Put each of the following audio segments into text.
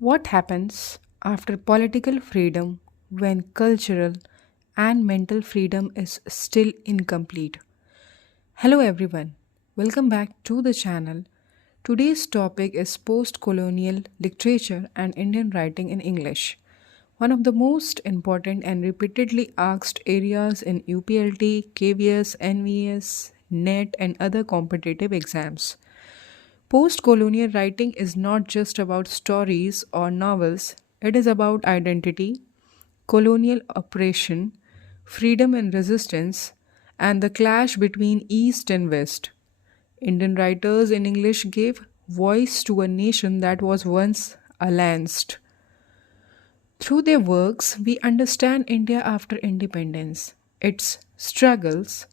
What happens after political freedom when cultural and mental freedom is still incomplete? Hello everyone, welcome back to the channel. Today's topic is post colonial literature and Indian writing in English, one of the most important and repeatedly asked areas in UPLT, KVS, NVS, NET, and other competitive exams. Post colonial writing is not just about stories or novels, it is about identity, colonial oppression, freedom and resistance, and the clash between East and West. Indian writers in English gave voice to a nation that was once aliensed. Through their works, we understand India after independence, its struggles,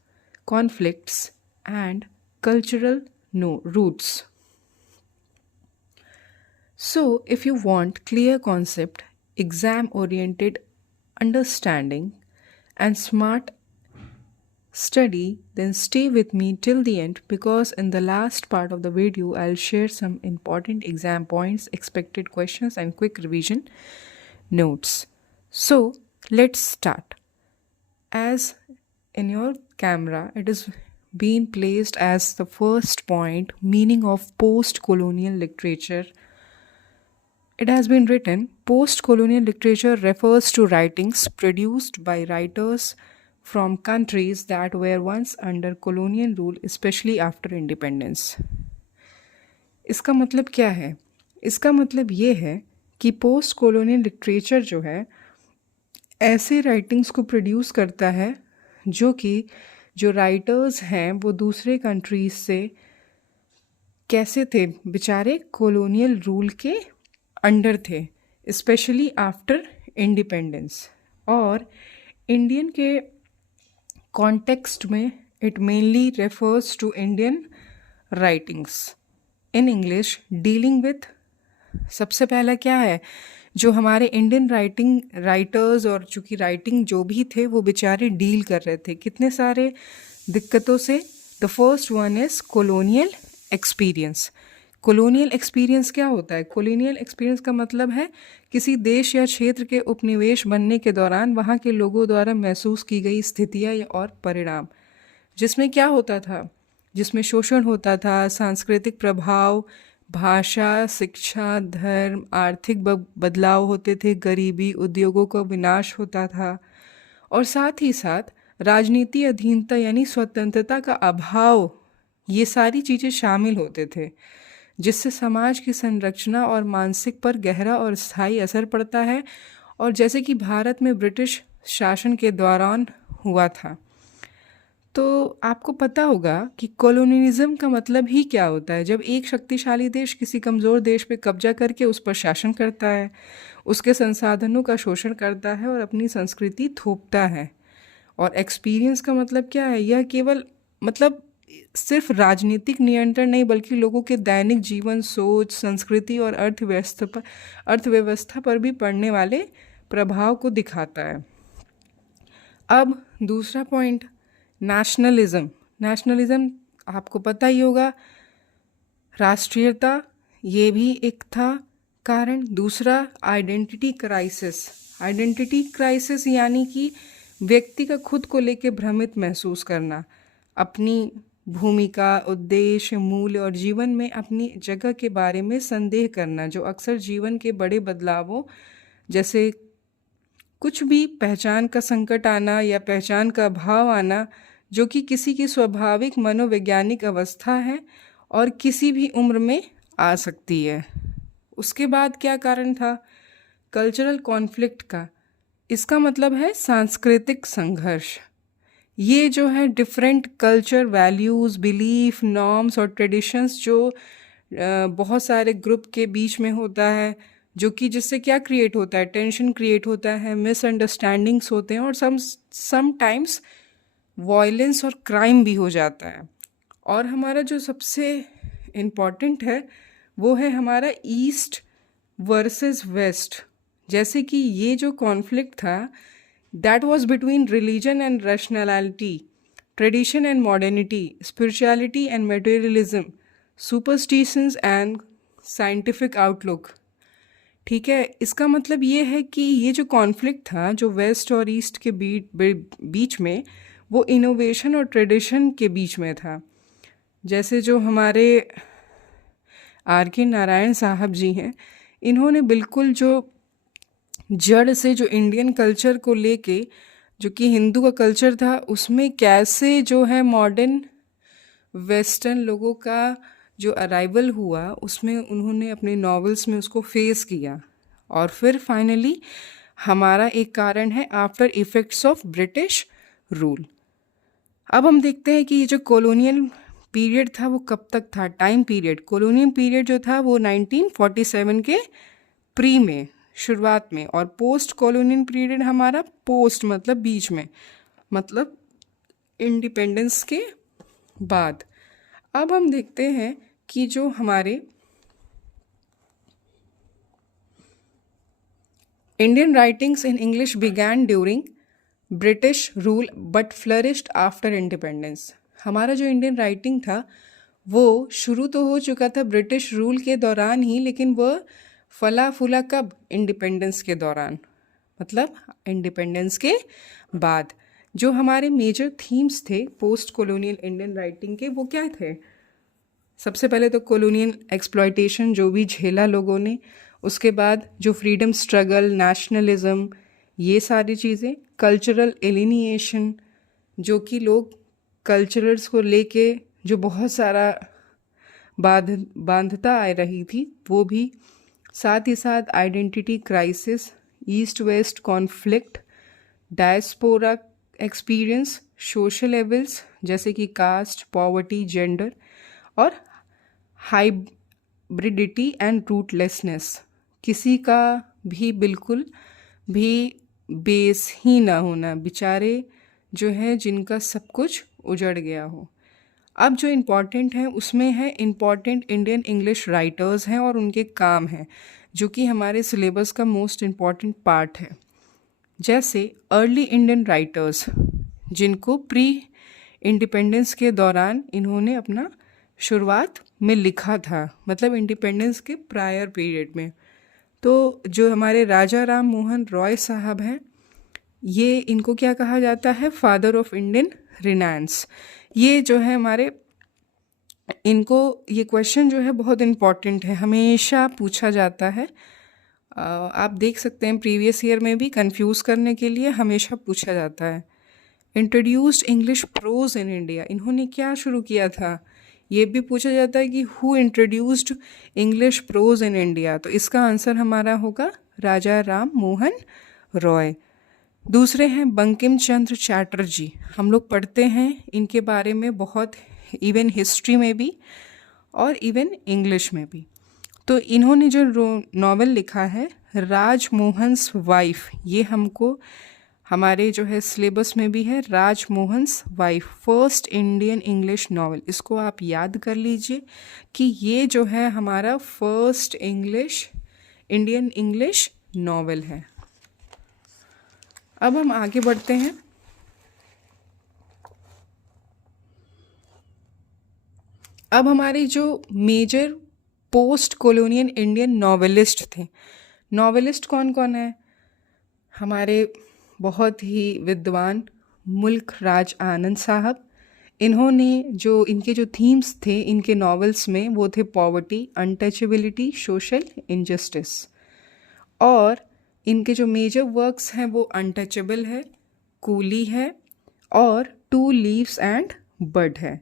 conflicts, and cultural roots. So, if you want clear concept, exam oriented understanding, and smart study, then stay with me till the end because in the last part of the video, I'll share some important exam points, expected questions, and quick revision notes. So, let's start. As in your camera, it is being placed as the first point meaning of post colonial literature. It has been written post colonial literature refers to writings produced by writers from countries that were once under colonial rule, especially after independence. इसका मतलब क्या है? इसका मतलब ये है कि post colonial literature जो है ऐसे राइटिंग्स को प्रोड्यूस करता है जो कि जो राइटर्स हैं वो दूसरे कंट्रीज से कैसे थे, बेचारे कॉलोनियल रूल के अंडर थे, स्पेशली आफ्टर इंडिपेंडेंस। और इंडियन के कॉन्टेक्स्ट में it mainly refers to Indian writings in English dealing with. सबसे पहला क्या है, जो हमारे इंडियन राइटर्स और चूँकि राइटिंग जो भी थे वो बेचारे डील कर रहे थे कितने सारे दिक्कतों से। The first one is colonial experience. Colonial experience क्या होता है? कॉलोनियल एक्सपीरियंस का मतलब है किसी देश या क्षेत्र के उपनिवेश बनने के दौरान वहाँ के लोगों द्वारा महसूस की गई स्थितियाँ और परिणाम, जिसमें क्या होता था, जिसमें शोषण होता था, सांस्कृतिक प्रभाव, भाषा, शिक्षा, धर्म, आर्थिक बदलाव होते थे, गरीबी, उद्योगों का विनाश होता था और साथ ही साथ राजनीति अधीनता यानी स्वतंत्रता का अभाव, ये सारी चीज़ें शामिल होते थे, जिससे समाज की संरचना और मानसिक पर गहरा और स्थायी असर पड़ता है। और जैसे कि भारत में ब्रिटिश शासन के दौरान हुआ था, तो आपको पता होगा कि कॉलोनियलिज्म का मतलब ही क्या होता है। जब एक शक्तिशाली देश किसी कमज़ोर देश पे कब्जा करके उस पर शासन करता है, उसके संसाधनों का शोषण करता है और अपनी संस्कृति थोपता है। और एक्सपीरियंस का मतलब क्या है? यह केवल मतलब सिर्फ राजनीतिक नियंत्रण नहीं बल्कि लोगों के दैनिक जीवन, सोच, संस्कृति और अर्थव्यवस्था पर भी पड़ने वाले प्रभाव को दिखाता है। अब दूसरा पॉइंट, नेशनलिज्म। नेशनलिज्म आपको पता ही होगा, राष्ट्रीयता, ये भी एक था कारण। दूसरा आइडेंटिटी क्राइसिस। आइडेंटिटी क्राइसिस यानी कि व्यक्ति का खुद को लेकर भ्रमित महसूस करना, अपनी भूमिका, उद्देश्य, मूल्य और जीवन में अपनी जगह के बारे में संदेह करना, जो अक्सर जीवन के बड़े बदलावों जैसे कुछ भी पहचान का संकट आना या पहचान का अभाव आना, जो कि किसी की स्वाभाविक मनोवैज्ञानिक अवस्था है और किसी भी उम्र में आ सकती है। उसके बाद क्या कारण था? कल्चरल कॉन्फ्लिक्ट का। इसका मतलब है सांस्कृतिक संघर्ष। ये जो है different culture, values, belief, norms और ट्रेडिशंस जो बहुत सारे ग्रुप के बीच में होता है, जो कि जिससे क्या क्रिएट होता है? टेंशन क्रिएट होता है, मिसअंडरस्टैंडिंग्स होते हैं और समटाइम्स वायलेंस और क्राइम भी हो जाता है। और हमारा जो सबसे इम्पॉर्टेंट है वो है हमारा ईस्ट वर्सेस वेस्ट। जैसे कि ये जो कॉन्फ्लिक्ट था that was between religion and rationality, tradition and modernity, spirituality and materialism, superstitions and scientific outlook, ठीक है, इसका मतलब ये है कि ये जो कॉन्फ्लिक्ट था जो वेस्ट और ईस्ट के बीच में, वो इनोवेशन और ट्रेडिशन के बीच में था। जैसे जो हमारे आर के नारायण साहब जी हैं, इन्होंने बिल्कुल जो जड़ से जो इंडियन कल्चर को लेके, जो कि हिंदू का कल्चर था, उसमें कैसे जो है मॉडर्न वेस्टर्न लोगों का जो अराइवल हुआ, उसमें उन्होंने अपने नॉवेल्स में उसको फेस किया। और फिर फाइनली हमारा एक कारण है after effects of British rule. अब हम देखते हैं कि ये जो कॉलोनियल पीरियड था वो कब तक था। टाइम पीरियड, कॉलोनियल पीरियड जो था वो 1947 के प्री में, शुरुआत में, और पोस्ट कॉलोनियल पीरियड हमारा पोस्ट मतलब बीच में, मतलब इंडिपेंडेंस के बाद। अब हम देखते हैं कि जो हमारे Indian writings in English began during British rule but flourished after independence. हमारा जो इंडियन राइटिंग था वो शुरू तो हो चुका था ब्रिटिश रूल के दौरान ही, लेकिन वह फला फूला कब? इंडिपेंडेंस के दौरान, मतलब इंडिपेंडेंस के बाद। जो हमारे मेजर थीम्स थे पोस्ट कॉलोनियल इंडियन राइटिंग के, वो क्या थे? सबसे पहले तो कॉलोनियल एक्सप्लॉयटेशन जो भी झेला लोगों ने, उसके बाद जो फ्रीडम स्ट्रगल, नेशनलिज्म, ये सारी चीज़ें, कल्चरल एलिनिएशन, जो कि लोग कल्चरल्स को लेके जो बहुत सारा बांधता आ रही थी वो भी, साथ ही साथ identity crisis, east west conflict, diaspora experience, social evils जैसे कि कास्ट, पॉवर्टी, जेंडर, और हाइब्रिडिटी एंड रूटलेसनेस, किसी का भी बिल्कुल भी बेस ही ना होना, बेचारे जो है जिनका सब कुछ उजड़ गया हो। अब जो इम्पॉर्टेंट है उसमें है इम्पॉर्टेंट इंडियन इंग्लिश राइटर्स हैं और उनके काम हैं, जो कि हमारे सिलेबस का मोस्ट इम्पॉर्टेंट पार्ट है। जैसे अर्ली इंडियन राइटर्स, जिनको प्री इंडिपेंडेंस के दौरान इन्होंने अपना शुरुआत में लिखा था, मतलब इंडिपेंडेंस के प्रायर पीरियड में। तो जो हमारे राजा राम मोहन रॉय साहब हैं, ये इनको क्या कहा जाता है? Father of Indian renaissance. ये जो है हमारे, इनको ये क्वेश्चन जो है बहुत इम्पॉर्टेंट है, हमेशा पूछा जाता है। आप देख सकते हैं प्रीवियस ईयर में भी कंफ्यूज करने के लिए हमेशा पूछा जाता है। Introduced English pros in India, इन्होंने क्या शुरू किया था? ये भी पूछा जाता है कि who introduced English pros in India, तो इसका आंसर हमारा होगा राजा राम मोहन रॉय। दूसरे हैं बंकिम चंद्र चैटर्जी, हम लोग पढ़ते हैं इनके बारे में बहुत, इवन हिस्ट्री में भी और इवन इंग्लिश में भी। तो इन्होंने जो नॉवेल लिखा है राजमोहन्स वाइफ, ये हमको हमारे जो है सिलेबस में भी है, Rajmohan's wife, first Indian English novel. इसको आप याद कर लीजिए कि ये जो है हमारा फर्स्ट इंडियन इंग्लिश नॉवेल है। अब हम आगे बढ़ते हैं। अब हमारे जो major post colonial Indian novelist थे, नॉवेलिस्ट कौन कौन है? हमारे बहुत ही विद्वान मुल्क राज आनंद साहब, इन्होंने जो इनके जो थीम्स थे इनके नॉवेल्स में, वो थे पॉवर्टी, अनटचेबिलिटी, सोशल इनजस्टिस। और इनके जो मेजर वर्क्स हैं वो अनटचेबल है, कूली है, और टू लीव्स एंड बर्ड है।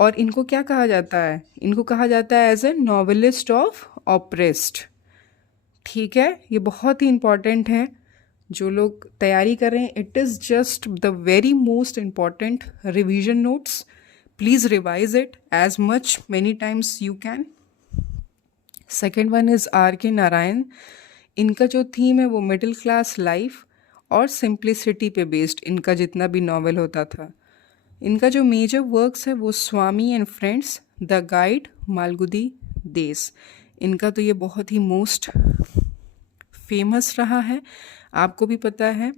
और इनको क्या कहा जाता है? इनको कहा जाता है as a novelist of oppressed. ठीक है, ये बहुत ही इम्पॉर्टेंट है। जो लोग तैयारी कर रहे हैं, it is just the very most important revision notes. Please revise it as much many times you can. Second one is R K Narayan. इनका जो थीम है वो मिडिल क्लास लाइफ और सिंप्लिसिटी पे बेस्ड इनका जितना भी नॉवेल होता था। इनका जो मेजर वर्क्स है वो Swami and Friends, the Guide, Malgudi Days. इनका तो ये बहुत ही मोस्ट फेमस रहा है, आपको भी पता है,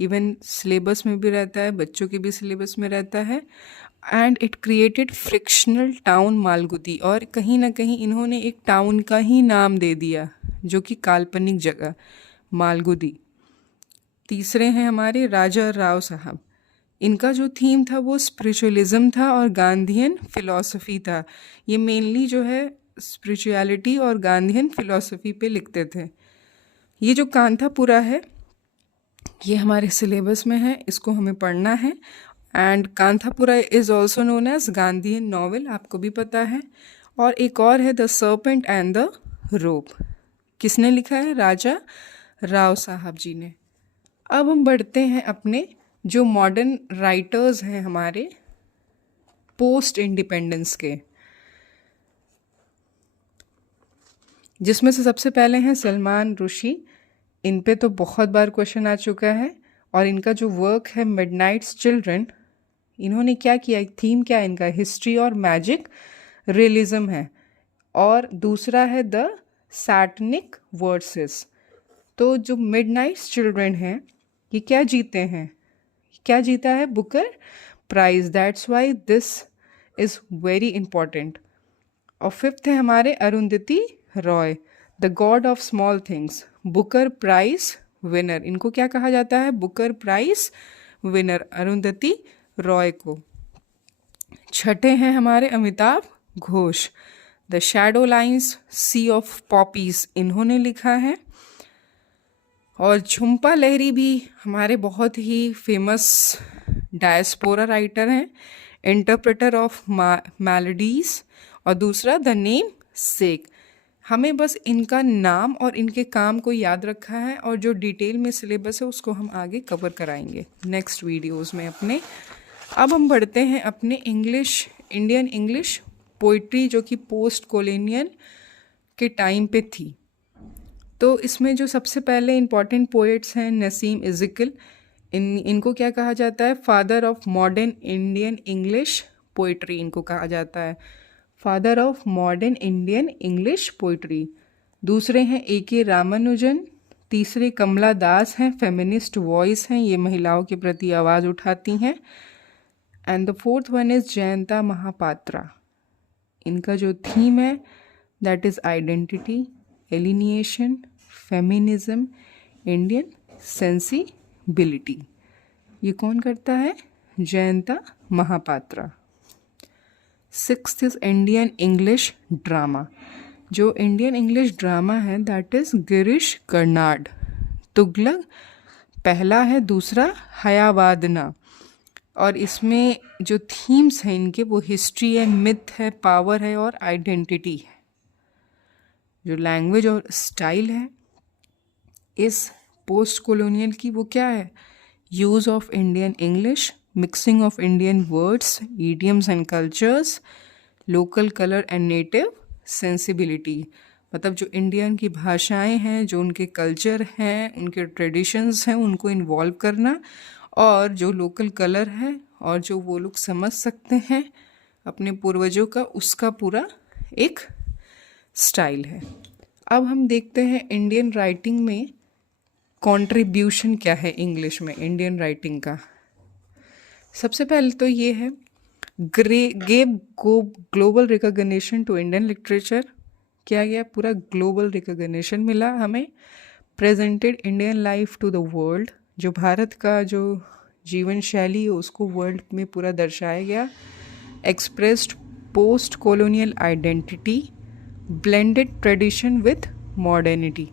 इवन सिलेबस में भी रहता है, बच्चों के भी सिलेबस में रहता है। And it created fictional town Malgudi, और कहीं ना कहीं इन्होंने एक टाउन का ही नाम दे दिया जो कि काल्पनिक जगह, मालगुदी। तीसरे हैं हमारे राजा राव साहब। इनका जो थीम था वो स्पिरिचुअलिज्म था और गांधीयन फिलॉसफी था। ये मेनली जो है स्पिरिचुअलिटी और गांधीयन फिलॉसफी पे लिखते थे। ये जो कांथापुरा है ये हमारे सिलेबस में है, इसको हमें पढ़ना है। And Kanthapura is also known as Gandhian novel, आपको भी पता है। और एक और है the serpent and the rope. किसने लिखा है? राजा राव साहब जी ने। अब हम बढ़ते हैं अपने जो मॉडर्न राइटर्स हैं हमारे पोस्ट इंडिपेंडेंस के, जिसमें से सबसे पहले हैं सलमान रुशी। इन पे तो बहुत बार क्वेश्चन आ चुका है। और इनका जो वर्क है मिडनाइट्स चिल्ड्रन, इन्होंने क्या किया, थीम क्या है इनका? हिस्ट्री और मैजिक रियलिज्म है। और दूसरा है द सैटनिक वर्सेस। तो जो मिडनाइट्स चिल्ड्रन हैं ये क्या जीते हैं? क्या जीता है? Booker prize. That's why this is very important. और फिफ्थ है हमारे Arundhati Roy, the God of small things, Booker prize winner. इनको क्या कहा जाता है? Booker prize winner, Arundhati Roy को। छठे हैं हमारे Amitabh Ghosh, the shadow lines, sea of poppies, इन्होंने लिखा है। और झुम्पा लहरी भी हमारे बहुत ही फेमस डायस्पोरा राइटर हैं, इंटरप्रेटर ऑफ मेलोडीज। और दूसरा द नेम सेक। हमें बस इनका नाम और इनके काम को याद रखा है, और जो डिटेल में सिलेबस है उसको हम आगे कवर कराएंगे नेक्स्ट वीडियोस में अपने। अब हम बढ़ते हैं अपने इंग्लिश, इंडियन इंग्लिश पोइट्री, जो कि पोस्ट कॉलोनियल के टाइम पे थी। तो इसमें जो सबसे पहले इम्पॉर्टेंट पोएट्स हैं नसीम इज़िकल। इनको क्या कहा जाता है? Father of modern Indian English poetry इनको कहा जाता है, father of modern Indian English poetry. दूसरे हैं A.K. रामानुजन। तीसरे कमला दास हैं, फेमिनिस्ट वॉइस हैं, ये महिलाओं के प्रति आवाज़ उठाती हैं। And the fourth one is Jayanta Mahapatra. इनका जो थीम है that is identity, alienation, feminism, Indian sensibility. ये कौन करता है? Jayanta Mahapatra. Sixth is Indian English drama. जो इंडियन इंग्लिश ड्रामा है दैट इज़ गिरीश कर्नाड। तुगलक पहला है, दूसरा हयावादना। और इसमें जो थीम्स हैं इनके वो हिस्ट्री है, मिथ है, पावर है और आइडेंटिटी है। जो लैंग्वेज और स्टाइल है इस पोस्ट कॉलोनियल की वो क्या है? Use of Indian English, mixing of Indian words, idioms and cultures, local colour and native sensibility. मतलब जो इंडियन की भाषाएं हैं, जो उनके कल्चर हैं, उनके ट्रेडिशंस हैं, उनको इन्वॉल्व करना, और जो लोकल कलर है और जो वो लोग समझ सकते हैं अपने पूर्वजों का, उसका पूरा एक स्टाइल है। अब हम देखते हैं इंडियन राइटिंग में कंट्रीब्यूशन क्या है इंग्लिश में इंडियन राइटिंग का। सबसे पहले तो ये है gave global recognition to Indian literature. क्या गया? पूरा ग्लोबल रिकॉग्निशन मिला हमें। Presented Indian life to the world, जो भारत का जो जीवन शैली है उसको वर्ल्ड में पूरा दर्शाया गया। Expressed post colonial identity, blended tradition with modernity.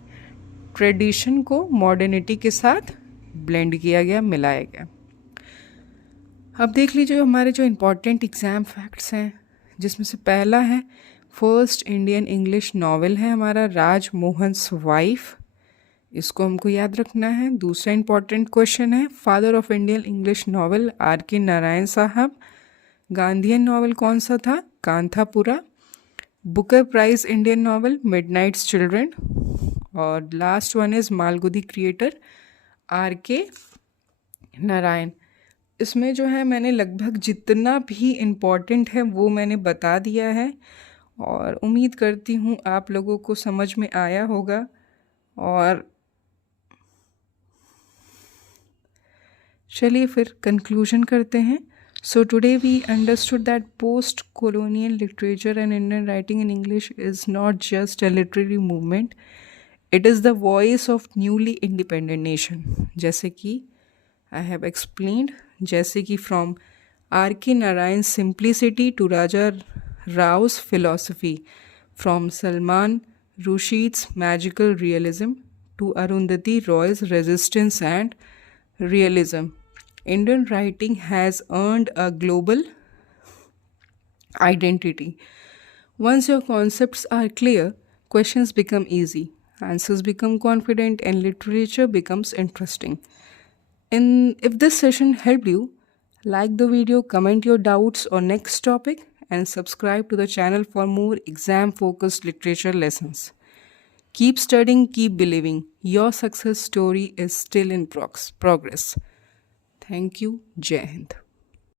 Tradition को मॉडर्निटी के साथ ब्लेंड किया गया, मिलाया गया। अब देख लीजिए हमारे जो इम्पोर्टेंट एग्ज़ाम फैक्ट्स हैं, जिसमें से पहला है फर्स्ट इंडियन इंग्लिश नॉवेल है हमारा राजमोहन्स वाइफ, इसको हमको याद रखना है। दूसरा इम्पॉर्टेंट क्वेश्चन है father of Indian English novel R.K. Narayan साहब। गांधीयन नॉवेल कौन सा था? Kanthapura. Booker Prize Indian novel Midnight's Children. और last one is Malgudi creator R.K. Narayan. इसमें जो है मैंने लगभग जितना भी इम्पॉर्टेंट है वो मैंने बता दिया है, और उम्मीद करती हूँ आप लोगों को समझ में आया होगा। और चलिए फिर कंक्लूजन करते हैं। So today we understood that post colonial literature and Indian writing in English is not just a literary movement, It is the voice of newly independent nation. जैसे कि I have explained, जैसे कि from R.K. Narayan's simplicity to Raja Rao's philosophy, from Salman Rushdi's magical realism to Arundhati Roy's resistance and realism. Indian writing has earned a global identity. Once your concepts are clear, questions become easy, answers become confident, and literature becomes interesting. And if this session helped you, like the video, comment your doubts or next topic, and subscribe to the channel for more exam focused literature lessons. Keep studying, keep believing. Your success story is still in progress. Thank you. Jai Hind.